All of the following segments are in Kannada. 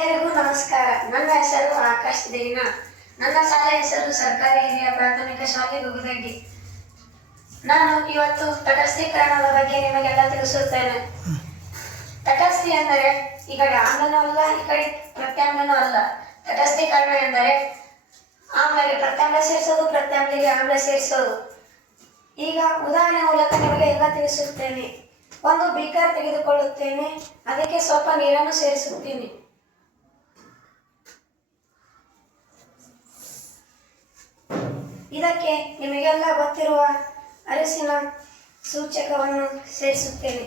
ಎಲ್ಲರಿಗೂ ನಮಸ್ಕಾರ. ನನ್ನ ಹೆಸರು ಆಕಾಶ್ ದೇವಿನ. ನನ್ನ ಶಾಲೆ ಹೆಸರು ಸರ್ಕಾರಿ ಹಿರಿಯ ಪ್ರಾಥಮಿಕ ಶಾಲೆ ಗುಗುದಡ್ಡಿ. ನಾನು ಇವತ್ತು ತಟಸ್ಥೀಕರಣದ ಬಗ್ಗೆ ನಿಮಗೆಲ್ಲ ತಿಳಿಸುತ್ತೇನೆ. ತಟಸ್ಥಿ ಎಂದರೆ ಈ ಕಡೆ ಆಮ್ಲನೂ ಅಲ್ಲ, ಈ ಕಡೆ ಪ್ರತ್ಯಾಮ್ಲನೂ ಅಲ್ಲ. ತಟಸ್ಥೀಕರಣ ಎಂದರೆ ಆಮ್ಲಗೆ ಪ್ರತ್ಯಾಮ್ಲ ಸೇರಿಸೋದು, ಪ್ರತ್ಯಾಮ್ಲಿಗೆ ಆಮ್ಲ ಸೇರಿಸೋದು. ಈಗ ಉದಾಹರಣೆ ಮೂಲಕ ನಿಮಗೆ ಎಲ್ಲ ತಿಳಿಸುತ್ತೇನೆ. ಒಂದು ಬೀಕರ್ ತೆಗೆದುಕೊಳ್ಳುತ್ತೇನೆ, ಅದಕ್ಕೆ ಸ್ವಲ್ಪ ನೀರನ್ನು ಸೇರಿಸುತ್ತೇನೆ. ಇದಕ್ಕೆ ನಿಮಗೆಲ್ಲ ಗೊತ್ತಿರುವ ಅರಿಶಿನ ಸೂಚಕವನ್ನು ಸೇರಿಸುತ್ತೇನೆ.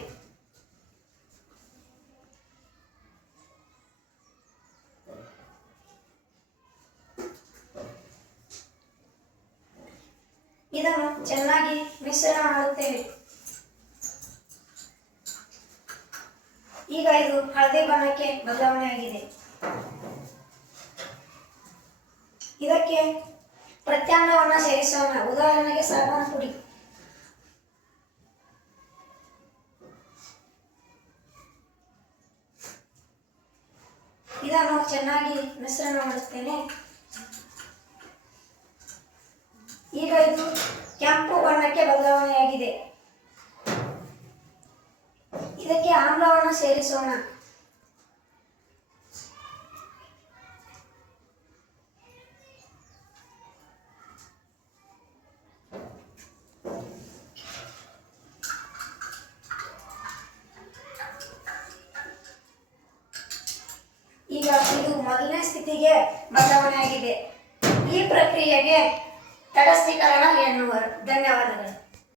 ಇದನ್ನು ಚೆನ್ನಾಗಿ ಮಿಶ್ರಣ ಮಾಡುತ್ತೇವೆ. ಈಗ ಇದು ಹಳದಿ ಬಣ್ಣಕ್ಕೆ ಬದಲಾವಣೆಯಾಗಿದೆ. ಇದಕ್ಕೆ ಪ್ರತ್ಯಾಮ್ಲವನ್ನು ಸೇರಿಸೋಣ. ಉದಾಹರಣೆಗೆ ಸಾಬೂನು ಪುಡಿ. ಇದನ್ನು ಚೆನ್ನಾಗಿ ಮಿಶ್ರಣ ಮಾಡುತ್ತೇನೆ. ಈಗ ಇದು ಕೆಂಪು ಬಣ್ಣಕ್ಕೆ ಬದಲಾವಣೆಯಾಗಿದೆ. ಇದಕ್ಕೆ ಆಮ್ಲವನ್ನು ಸೇರಿಸೋಣ. ಈಗ ಇದು ಮೊದಲನೇ ಸ್ಥಿತಿಗೆ ಬದಲಾವಣೆಯಾಗಿದೆ. ಈ ಪ್ರಕ್ರಿಯೆಗೆ ತಟಸ್ಥೀಕರಣ ಎನ್ನುವರು. ಧನ್ಯವಾದಗಳು.